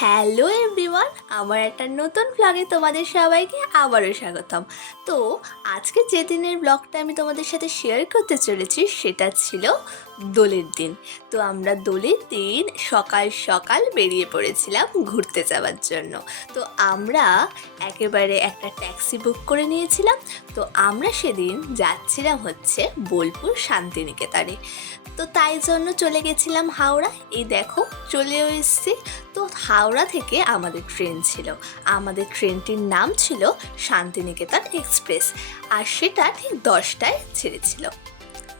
Hello everyone, আমার একটা নতুন ব্লগে তোমাদের সবাইকে আবারও স্বাগতম। তো আজকে যে দিনের ব্লগটা আমি তোমাদের সাথে শেয়ার করতে চলেছি সেটা ছিল দোলের দিন। তো আমরা দোলের দিন সকাল সকাল বেরিয়ে পড়েছিলাম ঘুরতে যাওয়ার জন্য। তো আমরা একেবারে একটা ট্যাক্সি বুক করে নিয়েছিলাম। তো আমরা সেদিন যাচ্ছিলাম হচ্ছে বোলপুর শান্তিনিকেতনে। তো তাই জন্য চলে গেছিলাম হাওড়া। এই দেখো চলেও এসেছি। তো হাওড়া থেকে আমাদের ট্রেন ছিল, আমাদের ট্রেনটির নাম ছিল শান্তিনিকেতন এক্সপ্রেস, আর সেটা ঠিক 10টায় ছেড়েছিল।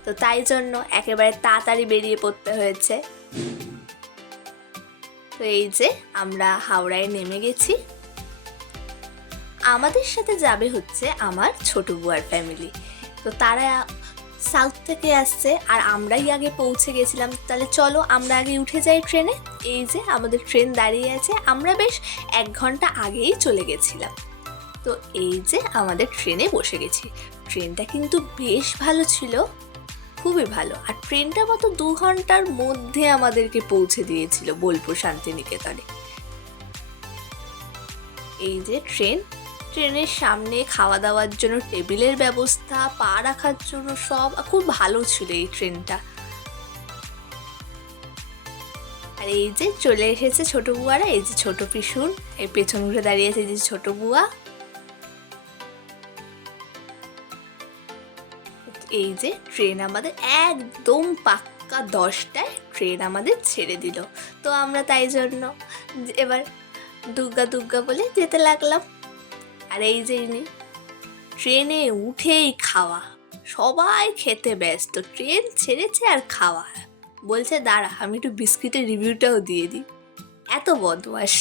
তো তাই জন্য একেবারে তাড়াতাড়ি বেরিয়ে পড়তে হয়েছে। তো এই যে আমরা হাওড়ায় নেমে গেছি। আমাদের সাথে যাবে হচ্ছে আমার ছোট বুয়ার ফ্যামিলি। তো তারা সাউথ থেকে আসছে আর আমরাই আগে পৌঁছে গেছিলাম। তাহলে চলো আমরা আগে উঠে যাই ট্রেনে। এই যে আমাদের ট্রেন দাঁড়িয়ে আছে, আমরা বেশ 1 ঘন্টা আগেই চলে গেছিলাম। তো এই যে আমাদের ট্রেনে বসে গেছি। ট্রেনটা কিন্তু বেশ ভালো ছিল, খুবই ভালো। আর ট্রেনটা মতো 2 ঘন্টার মধ্যে আমাদেরকে পৌঁছে দিয়েছিল বোলপুর শান্তিনিকেতনে। এই যে ট্রেনের সামনে খাওয়া দাওয়ার জন্য টেবিলের ব্যবস্থা, পা রাখার জন্য সব খুব ভালো ছিল এই ট্রেনটা। আর এই যে চলে এসেছে ছোট বুয়ারা, এই যে ছোট পিসুন, এই পেছন ঘুরে দাঁড়িয়ে আছে এই যে ছোট বুয়া। এই যে ট্রেন আমাদের একদম পাক্কা 10টায় ট্রেন আমাদের ছেড়ে দিল। তো আমরা তাই জন্য এবার দুর্গা দুর্গা বলে যেতে লাগলাম। আর এই যে ইনি ট্রেনে উঠেই খাওয়া, সবাই খেতে ব্যস্ত, ট্রেন ছেড়েছে আর খাওয়া। বলছে দাঁড়া আমি একটু বিস্কিটের রিভিউটাও দিয়ে দিই, এত বদমাস।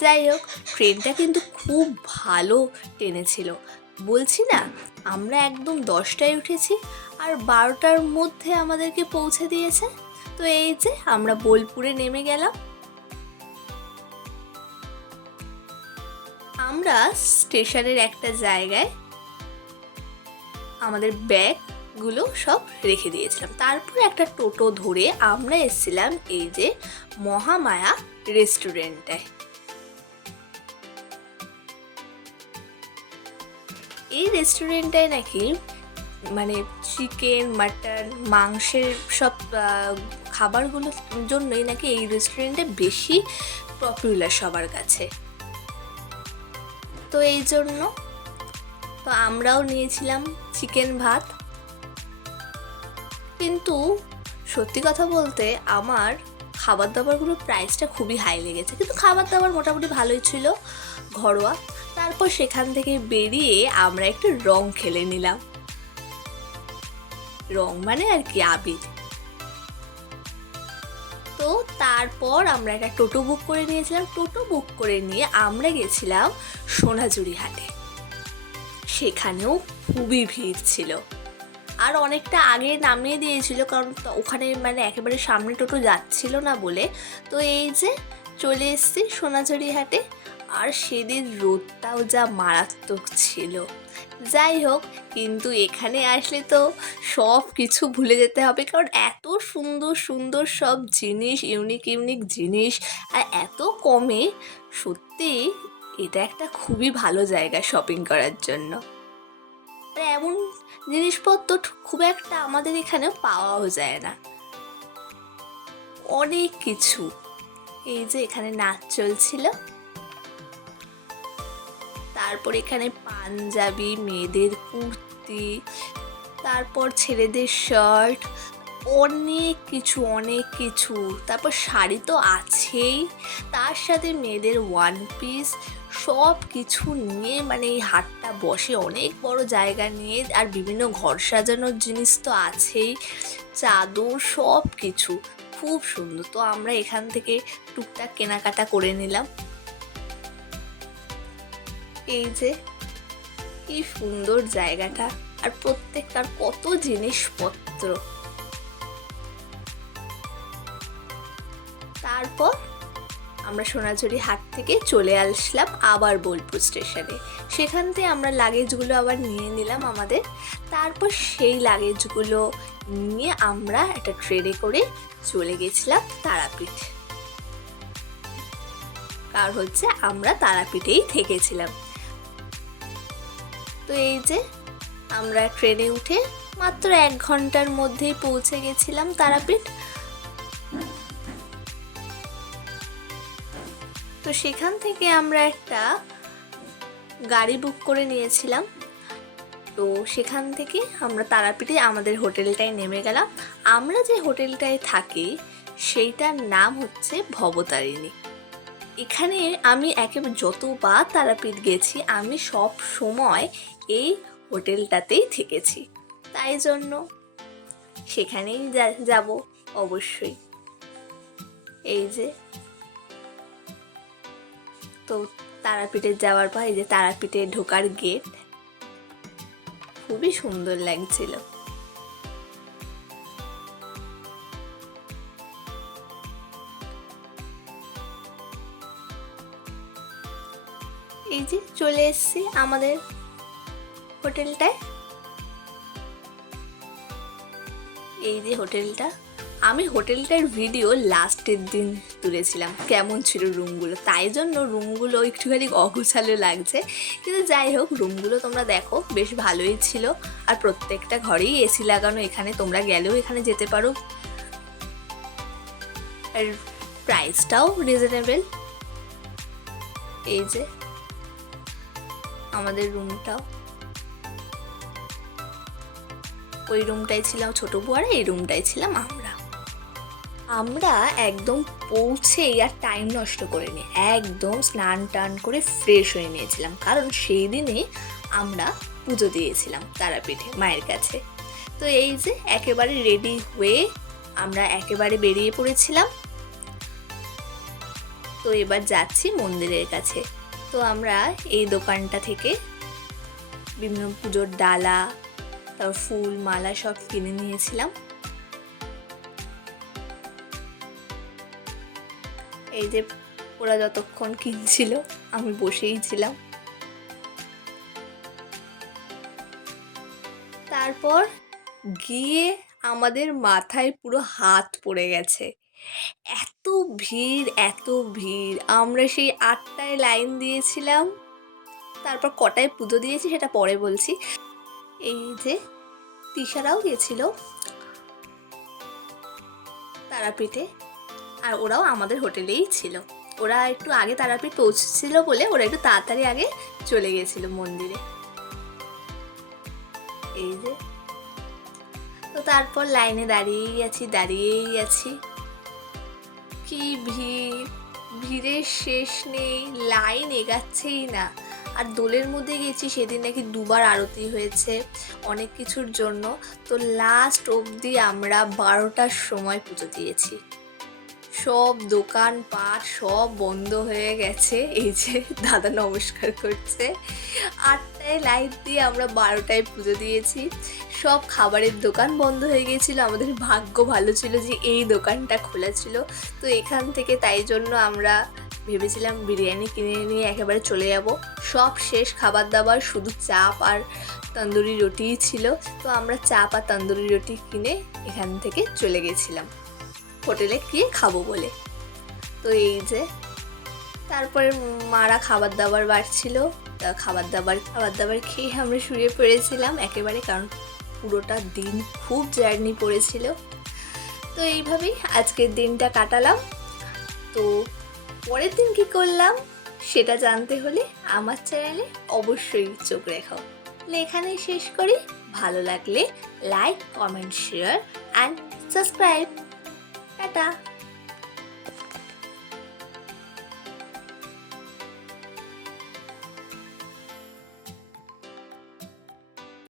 যাই হোক, ট্রেনটা কিন্তু খুব ভালো টেনেছিল। বলছি না, আমরা একদম 10টায় উঠেছি আর 12টার মধ্যে আমাদেরকে পৌঁছে দিয়েছে। তো এই যে আমরা বোলপুরে নেমে গেলাম। আমরা স্টেশনের একটা জায়গায় আমাদের ব্যাগগুলো সব রেখে দিয়েছিলাম। তারপর একটা টোটো ধরে আমরা এসেছিলাম এই যে মহামায়া রেস্টুরেন্টে। এই রেস্টুরেন্টটায় নাকি মানে চিকেন, মাটন, মাংসের সব খাবারগুলোর জন্যই নাকি এই রেস্টুরেন্টে বেশি পপুলার সবার কাছে। তো এই জন্য তো আমরাও নিয়েছিলাম চিকেন ভাত। কিন্তু সত্যি কথা বলতে আমার খাবার দাবারগুলোর প্রাইসটা খুবই হাই লেগেছে, কিন্তু খাবার দাবার মোটামুটি ভালোই ছিল, ঘরোয়া। তারপর সেখান থেকে বেরিয়ে আমরা একটু রং খেলে নিলাম। রং মানে আর কি আবির। তো তারপর আমরা একটা টোটো বুক করে নিয়েছিলাম। টোটো বুক করে নিয়ে আমরা গেছিলাম সোনাঝুরি হাটে। সেখানেও খুবই ভিড় ছিল, আর অনেকটা আগে নামিয়ে দিয়েছিল, কারণ ওখানে মানে একেবারে সামনে টোটো যাচ্ছিল না বলে। তো এই যে চলে এসেছি সোনাঝুরি হাটে। আর সেদিন রোদটাও যা মারাত্মক ছিল। যাই হোক, কিন্তু এখানে আসলে তো সব কিছু ভুলে যেতে হবে, কারণ এত সুন্দর সুন্দর সব জিনিস, ইউনিক ইউনিক জিনিস, আর এত কমে। সত্যি এটা একটা খুবই ভালো জায়গা শপিং করার জন্য। আর এমন জিনিসপত্র খুব একটা আমাদের এখানে পাওয়াও যায় না, অনেক কিছু। এই যে এখানে নাচ চলছিল। তারপর এখানে পাঞ্জাবি, মেয়েদের কুর্তি, তারপর ছেলেদের শার্ট, অনেক কিছু অনেক কিছু। তারপর শাড়ি তো আছেই, তার সাথে মেয়েদের ওয়ান পিস, সব কিছু নিয়ে মানে এই হাটটা বসে অনেক বড় জায়গা নিয়ে। আর বিভিন্ন ঘর সাজানোর জিনিস তো আছেই, চাদর, সব কিছু খুব সুন্দর। তো আমরা এখান থেকে টুকটাক কেনাকাটা করে নিলাম। এই যে কি সুন্দর জায়গাটা, আর প্রত্যেকটার কত জিনিসপত্র। তারপর আমরা সোনাঝুরি হাট থেকে চলে আসলাম আবার বোলপুর স্টেশনে। সেখান থেকে আমরা লাগেজগুলো আবার নিয়ে নিলাম আমাদের। তারপর সেই লাগেজগুলো নিয়ে আমরা একটা ট্রেনে করে চলে গেছিলাম তারাপীঠ। আর হচ্ছে আমরা তারাপীঠেই থেকেছিলাম। তো এই যে আমরা ট্রেনে উঠে মাত্র 1 ঘন্টার মধ্যেই পৌঁছে গেছিলাম তারাপীঠ। তো সেখান থেকে আমরা একটা গাড়ি বুক করে নিয়েছিলাম। তো সেখান থেকে আমরা তারাপীঠে আমাদের হোটেলটায় নেমে গেলাম। আমরা যে হোটেলটায় থাকি সেইটার নাম হচ্ছে ভবতারিণী। এখানে আমি একেবারে যতবার তারাপীঠ গেছি আমি সব সময় এই হোটেলটাতেই থেকেছি, তাই জন্য সেখানেই যাব অবশ্যই। এই যে তো তারাপীঠে যাওয়ার পর এই যে তারাপীঠে ঢোকার গেট, খুবই সুন্দর লাগছিল। এই যে চলে এসেছি আমাদের হোটেলটায়। এই যে হোটেলটা, আমি হোটেলটার ভিডিও লাস্টের দিন তুলেছিলাম কেমন ছিল রুমগুলো, তাই জন্য রুমগুলো একটুখানি অগোছালো লাগছে, কিন্তু যাই হোক রুমগুলো তোমরা দেখো বেশ ভালোই ছিল। আর প্রত্যেকটা ঘরেই এসি লাগানো, এখানে তোমরা গেলেও এখানে যেতে পারো। আর প্রাইসটাও রিজনেবল। এই যে আমাদের রুমটাও, ওই রুমটাই ছিলাম ছোট বউ আর এই রুমটাই ছিলাম আমরা একদম পৌঁছেই আর টাইম নষ্ট করিনি, একদম স্নান টান করে ফ্রেশ হয়ে নিয়েছিলাম, কারণ সেই দিনে আমরা পুজো দিয়েছিলাম তারাপীঠে মায়ের কাছে। তো এই যে একেবারে রেডি হয়ে আমরা একেবারে বেরিয়ে পড়েছিলাম। তো এবার যাচ্ছি মন্দিরের কাছে। তো আমরা এই দোকানটা থেকে বিভিন্ন পুজোর ডালা, তারপর ফুল মালা সব কিনে নিয়েছিলাম। এই যে ওরা যতক্ষণ কিনছিল আমি বসেই ছিলাম। তারপর গিয়ে আমাদের মাথায় পুরো হাত পড়ে গেছে, এত ভিড় এত ভিড়। আমরা সেই 8টায় লাইন দিয়েছিলাম, তারপর কটায় পুজো দিয়েছি সেটা পরে বলছি। এই যে তিশারাও গেছিল তারাপীঠে, আর ওরাও আমাদের হোটেলেই ছিল। ওরা একটু আগে তারাপীঠ পৌঁছেছিল বলে ওরা একটু তাড়াতাড়ি আগে চলে গেছিল মন্দিরে। এই যে তো তারপর লাইনে দাঁড়িয়েই আছি। কি ভিড়, ভিড়ের শেষ নেই, লাইন এগাচ্ছেই না। আর দোলের মধ্যে গেছি, সেদিন নাকি 2বার আরতি হয়েছে অনেক কিছুর জন্য। তো লাস্ট অবধি আমরা 12টার সময় পুজো দিয়েছি। সব দোকানপাট সব বন্ধ হয়ে গেছে। এই যে দাদা নমস্কার করছে। 8টায় লাইট দিয়ে আমরা 12টায় পুজো দিয়েছি। সব খাবারের দোকান বন্ধ হয়ে গিয়েছিল। আমাদের ভাগ্য ভালো ছিল যে এই দোকানটা খোলা ছিল। তো এখান থেকে তাই জন্য আমরা ভেবেছিলাম বিরিয়ানি কিনে নিয়ে একেবারে চলে যাব। সব শেষ খাবার দাবার, শুধু চাপ আর তন্দুরি রুটিই ছিল। তো আমরা চাপ আর তন্দুরি রুটি কিনে এখান থেকে চলে গেছিলাম হোটেলে গিয়ে খাবো বলে। তো এই যে তারপরে মারা খাবার দাবার বাড়ছিল, খাবার দাবার খেয়ে আমরা শুয়ে পড়েছিলাম একেবারে, কারণ পুরোটা দিন খুব জার্নি পড়েছিল। তো এইভাবেই আজকের দিনটা কাটালাম। তো পরের দিন কি করলাম সেটা জানতে হলে আমার চ্যানেলে অবশ্যই চোখ রেখো। এখানেই শেষ করি। ভালো লাগলে like, comment, share and subscribe. Tata.